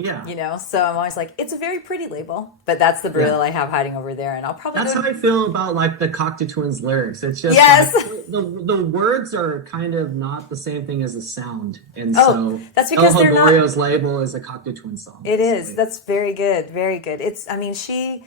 Yeah. So I'm always like, it's a very pretty label, but that's the barrel I have hiding over there, and I'll probably. That's how I feel about like the Cocteau Twins lyrics. It's just yes, like, the words are kind of not the same thing as the sound, and so that's because El they're not. Hogorio's label is a Cocteau Twins song. It is. That's very good. Very good. It's. I mean, she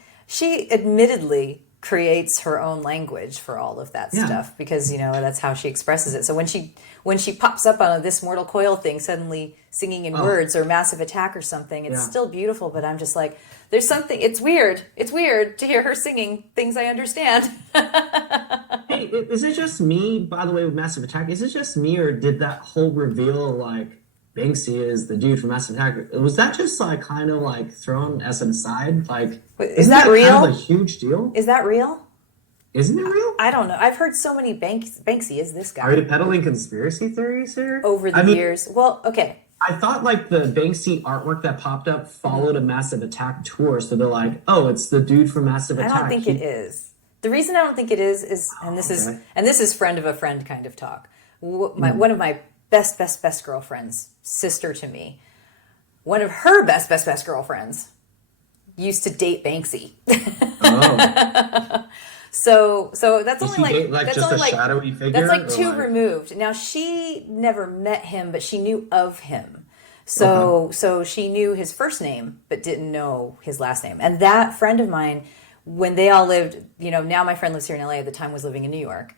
admittedly creates her own language for all of that stuff because that's how she expresses it. So when she pops up on a This Mortal Coil thing, suddenly singing in words or Massive Attack or something, it's still beautiful. But I'm just like, there's something. It's weird. It's weird to hear her singing things I understand. Hey, is it just me? By the way, with Massive Attack, is it just me, or did that whole reveal like Banksy is the dude from Massive Attack? Was that just like kind of like thrown as an aside? Like, is that real? Kind of a huge deal? Is that real? Isn't it real? I don't know. I've heard so many Banksy is this guy. Are you peddling conspiracy theories here? Over the years. Well, okay. I thought like the Banksy artwork that popped up followed a Massive Attack tour, so they're like, oh, it's the dude from Massive Attack. I don't think it is. The reason I don't think it is this is friend of a friend kind of talk. One of my best girlfriends, sister to me, one of her best girlfriends used to date Banksy. Oh. So that's only like that's just only a shadowy figure. That's like two removed. Now she never met him, but she knew of him. So she knew his first name, but didn't know his last name. And that friend of mine, when they all lived, now my friend lives here in LA. At the time was living in New York.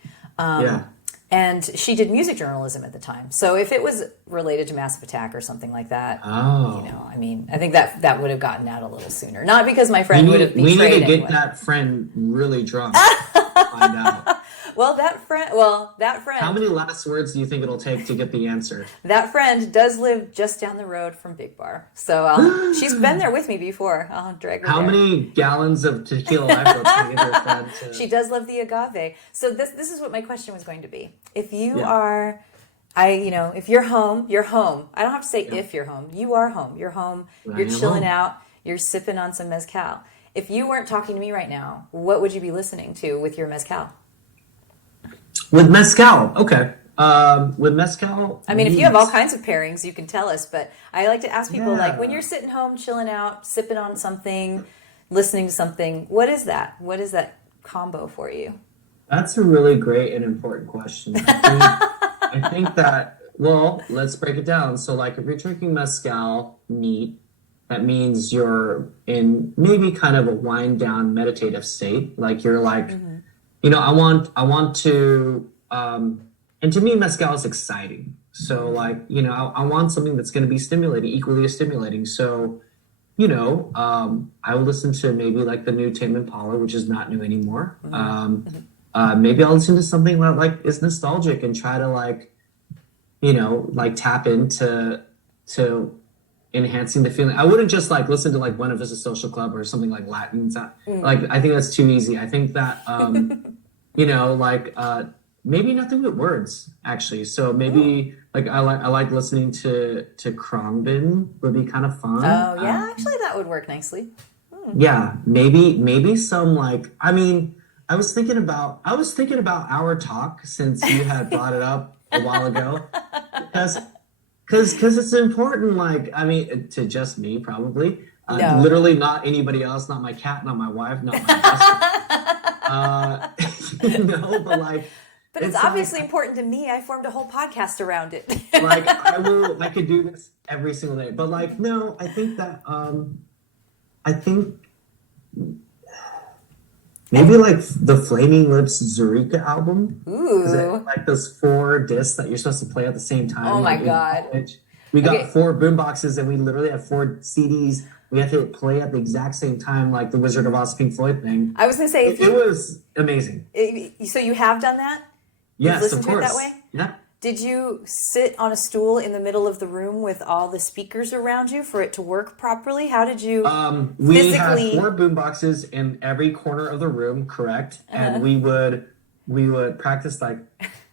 And she did music journalism at the time. So if it was related to Massive Attack or something like that, I think that would have gotten out a little sooner. Not because my friend would have betrayed anyone. We need to get that friend really drunk to find out. That friend. How many last words do you think it'll take to get the answer? That friend does live just down the road from Big Bar. So she's been there with me before. I'll drag her How there. many gallons of tequila lifeboats can you get her friend to... She does love the agave. So this is what my question was going to be. If you are, if you're home, you're home. I don't have to say if you're home. You are home. You're home. You're chilling out. You're sipping on some mezcal. If you weren't talking to me right now, what would you be listening to with your mezcal? With mezcal, okay. With mezcal, I mean, if you have all kinds of pairings, you can tell us. But I like to ask people, like, when you're sitting home, chilling out, sipping on something, listening to something, what is that? What is that combo for you? That's a really great and important question. I think that, well, let's break it down. So, like, if you're drinking mezcal neat, that means you're in maybe kind of a wind down meditative state. Like, you're like, I want to, and to me, mezcal is exciting. So, like, I want something that's going to be stimulating, equally as stimulating. So, I will listen to maybe like the new Tame Impala, which is not new anymore. Maybe I'll listen to something that like is nostalgic and try to like tap into enhancing the feeling. I wouldn't just like listen to like Buena Vista Social Club or something like Latin. Like I think that's too easy. I think that maybe nothing but words actually. So maybe like I like listening to Khruangbin would be kind of fun. Oh yeah, actually that would work nicely. Yeah, maybe some like I was thinking about our talk since you had brought it up a while ago, because it's important. Like to just me probably, No. Literally not anybody else, not my cat, not my wife, not my husband. But like. But it's obviously important to me. I formed a whole podcast around it. Like I could do this every single day. But like no, I think that Maybe like the Flaming Lips Zurika album. Ooh. Like those 4 discs that you're supposed to play at the same time. Oh my like in God. college. We got Okay. 4 boom boxes and we literally have 4 CDs. We have to play at the exact same time, like the Wizard of Oz Pink Floyd thing. I was going to say, It was amazing. so you have done that? Yes, listened of to it course. that way? Yeah. Did you sit on a stool in the middle of the room with all the speakers around you for it to work properly? How did you We physically... had 4 boom boxes in every corner of the room, correct? And we would practice like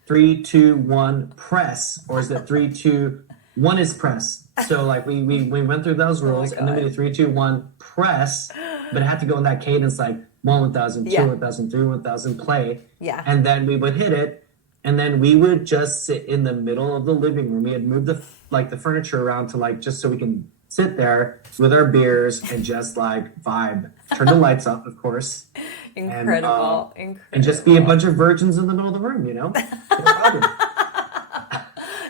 3, 2, 1, press, or is it 3, 2, 1 is press? So like we went through those rules, and then we did 3, 2, 1, press, but it had to go in that cadence like 1 1000, 2 1000, 3 1000, play. Yeah. And then we would hit it, and then we would just sit in the middle of the living room. We had moved the furniture around to like just so we can sit there with our beers and just like vibe. Turn the lights up, of course. Incredible. And just be a bunch of virgins in the middle of the room,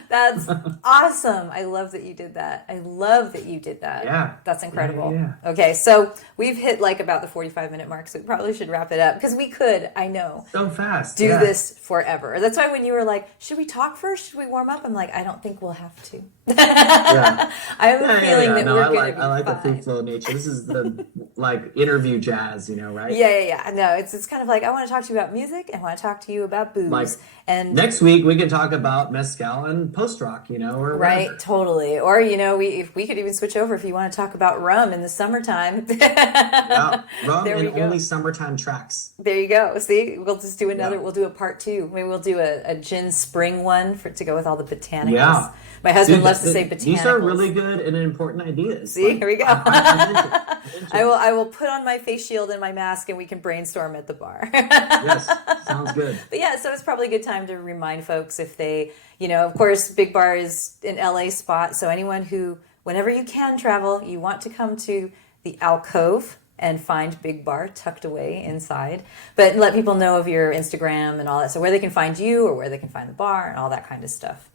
That's awesome. I love that you did that. Yeah. That's incredible. Yeah. Okay, so we've hit like about the 45-minute mark, so we probably should wrap it up because we could, I know, So fast. do this forever. That's why when you were like, should we talk first? Should we warm up? I'm like, I don't think we'll have to. Yeah. I have a feeling that No, we're I going like, to be I like the fine. free flow nature. This is the like interview jazz, right? Yeah. No, it's kind of like I want to talk to you about music and I want to talk to you about booze. Like, and next week we can talk about mezcal and post rock, or right, whatever. totally. Or we could even switch over if you want to talk about rum in the summertime. Yeah, rum There we and go. only summertime tracks. There you go. See, we'll just do another. Yeah. We'll do a part 2. Maybe we'll do a gin spring one to go with all the botanicals. Yeah. My husband Dude, loves to say botanicals. These are really good and important ideas. See, here we go. I'm into it. I will put on my face shield and my mask, and we can brainstorm at the bar. Yes, sounds good. But yeah, so it's probably a good time to remind folks if they, of course, Big Bar is an LA spot. So anyone who, whenever you can travel, you want to come to the alcove and find Big Bar tucked away inside. But let people know of your Instagram and all that. So where they can find you or where they can find the bar and all that kind of stuff.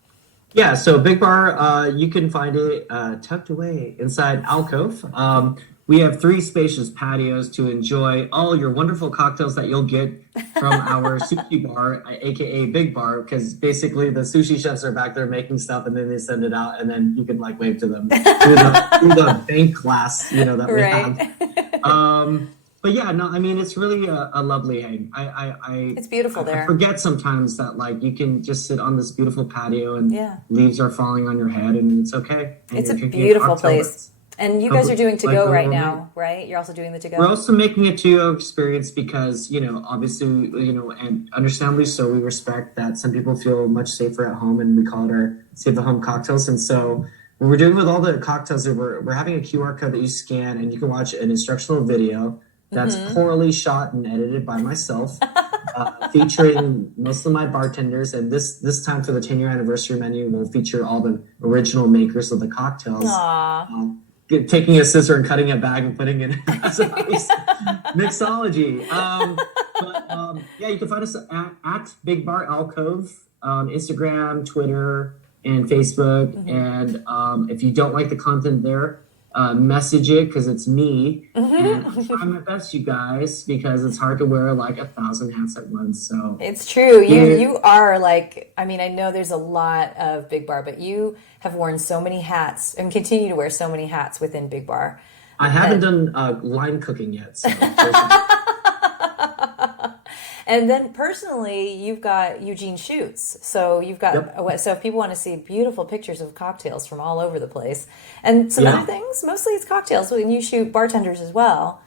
Yeah, so Big Bar, you can find it tucked away inside alcove. We have 3 spacious patios to enjoy all your wonderful cocktails that you'll get from our sushi bar, aka Big Bar, because basically the sushi chefs are back there making stuff and then they send it out and then you can like wave to them through the bank glass, that we have. But yeah, no, I mean it's really a lovely hang. It's beautiful there. I forget sometimes that like you can just sit on this beautiful patio and leaves are falling on your head and it's okay. And It's a you're drinking beautiful cocktail place. And you guys are doing to like go a right little now, right? You're also doing the to go. We're also making a to-go experience because, obviously, and understandably so, we respect that some people feel much safer at home, and we call it our Save the Home cocktails. And so, what we're doing with all the cocktails is we're having a QR code that you scan, and you can watch an instructional video that's poorly shot and edited by myself, featuring most of my bartenders. And this time for the 10-year anniversary menu, we'll feature all the original makers of the cocktails. Aww. Taking a scissor and cutting a bag and putting it in as a nice mixology. Yeah, you can find us at Big Bar Alcove on Instagram, Twitter, and Facebook. And if you don't like the content there, message it because it's me. And I'm trying my best, you guys, because it's hard to wear like 1,000 hats at once. So it's true. You are like, I mean, I know there's a lot of Big Bar, but you have worn so many hats and continue to wear so many hats within Big Bar. I haven't done line cooking yet. So And then personally, you've got Eugene Shoots. So you've got, so if people want to see beautiful pictures of cocktails from all over the place and some other things, mostly it's cocktails, and you shoot bartenders as well.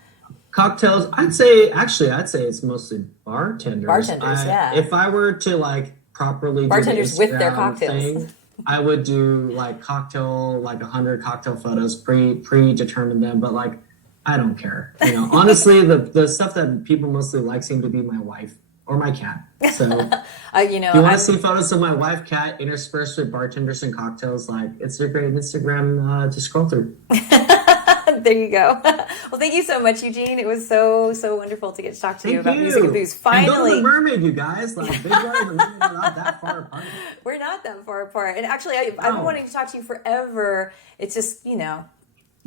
Cocktails, I'd say it's mostly bartenders. Bartenders, yeah. If I were to like properly bartenders do the with their Instagram cocktails. thing, I would do like 100 cocktail photos, predetermine them, but like I don't care. Honestly, the stuff that people mostly like seem to be my wife or my cat. So if you want to see photos of my wife, cat interspersed with bartenders and cocktails, like it's a great Instagram to scroll through. There you go. Well, thank you so much, Eugene. It was so wonderful to get to talk to you about music and booze. Finally, and go to the Mermaid, you guys. Like Big Bar and the Mermaid are not that far apart. We're not that far apart. And actually, I've been wanting to talk to you forever. It's just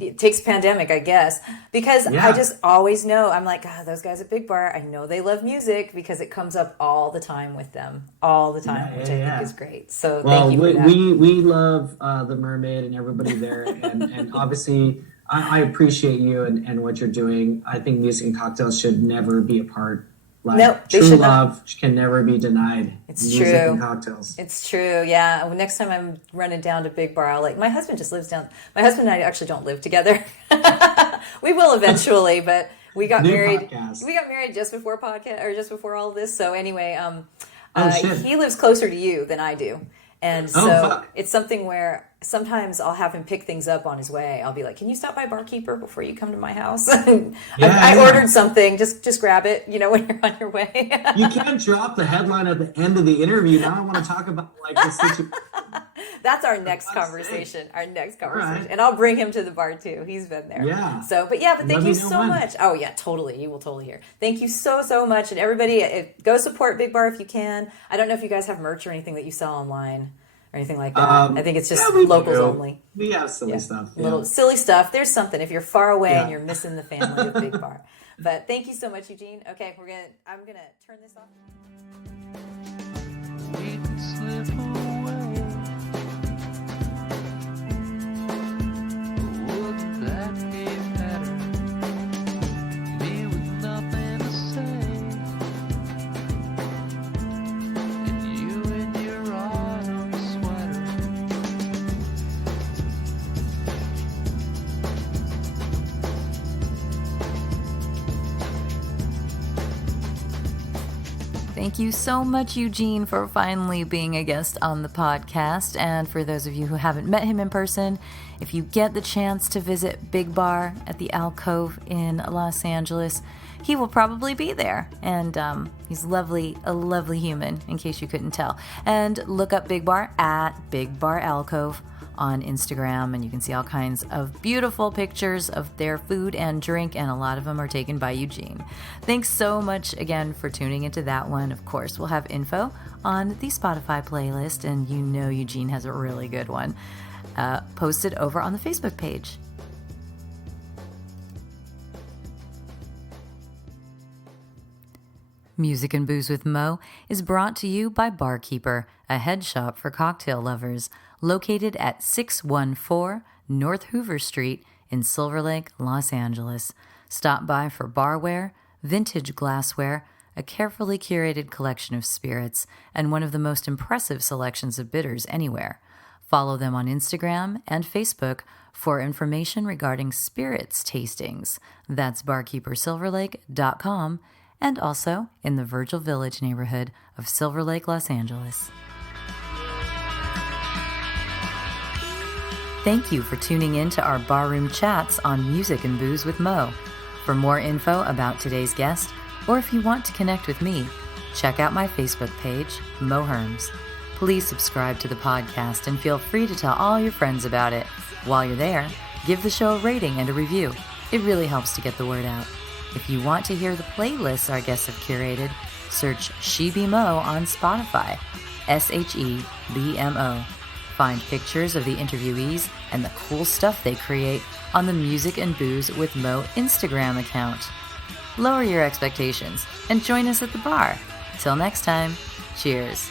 it takes pandemic, I guess, because Yeah. I just always know, I'm like, God, those guys at Big Bar, I know they love music because it comes up all the time with them, all the time, which I think is great. So Well, thank you for that. we love the Mermaid and everybody there, and obviously I appreciate you and what you're doing. I think music and cocktails should never be apart. Like, Nope, they true should love can never be denied. It's music true. and cocktails. It's true, yeah. Well, next time I'm running down to Big Bar, I'll my husband just lives down. My husband and I actually don't live together. We will eventually, but we got New married. podcast. We got married just before just before all this. So anyway, Shit. he lives closer to you than I do, and so fuck. it's something where sometimes I'll have him pick things up on his way. I'll be like, "Can you stop by Barkeeper before you come to my house?" I ordered something. Just grab it. When you're on your way. You can't drop the headline at the end of the interview. Now I want to talk about like the situation. That's our next conversation. Our next conversation. right. And I'll bring him to the bar too. He's been there. Yeah. So, but Let thank me you know so when. much. Oh yeah, totally. You will totally hear. Thank you so much. And everybody, go support Big Bar if you can. I don't know if you guys have merch or anything that you sell online or anything like that. I think it's just we locals do. only. We have silly stuff. Yeah. Little silly stuff. There's something if you're far away Yeah. and you're missing the family of Big Bar. But thank you so much, Eugene. Okay, I'm gonna turn this off. We can slip away. Wouldn't that be better? Me with nothing to say, and you in your autumn sweater. Thank you so much, Eugene, for finally being a guest on the podcast. And for those of you who haven't met him in person, if you get the chance to visit Big Bar at the Alcove in Los Angeles, he will probably be there. And he's a lovely human, in case you couldn't tell. And look up Big Bar at Big Bar Alcove on Instagram, and you can see all kinds of beautiful pictures of their food and drink, and a lot of them are taken by Eugene. Thanks so much again for tuning into that one. Of course, we'll have info on the Spotify playlist, and Eugene has a really good one posted over on the Facebook page. Music and Booze with Mo is brought to you by Barkeeper, a head shop for cocktail lovers, located at 614 North Hoover Street in Silver Lake, Los Angeles. Stop by for barware, vintage glassware, a carefully curated collection of spirits, and one of the most impressive selections of bitters anywhere. Follow them on Instagram and Facebook for information regarding spirits tastings. That's barkeepersilverlake.com, and also in the Virgil Village neighborhood of Silver Lake, Los Angeles. Thank you for tuning in to our barroom chats on Music and Booze with Mo. For more info about today's guest, or if you want to connect with me, check out my Facebook page, Mo Herms. Please subscribe to the podcast and feel free to tell all your friends about it. While you're there, give the show a rating and a review. It really helps to get the word out. If you want to hear the playlists our guests have curated, search She Be Mo on Spotify, SHEBMO. Find pictures of the interviewees and the cool stuff they create on the Music and Booze with Mo Instagram account. Lower your expectations and join us at the bar. Till next time, cheers.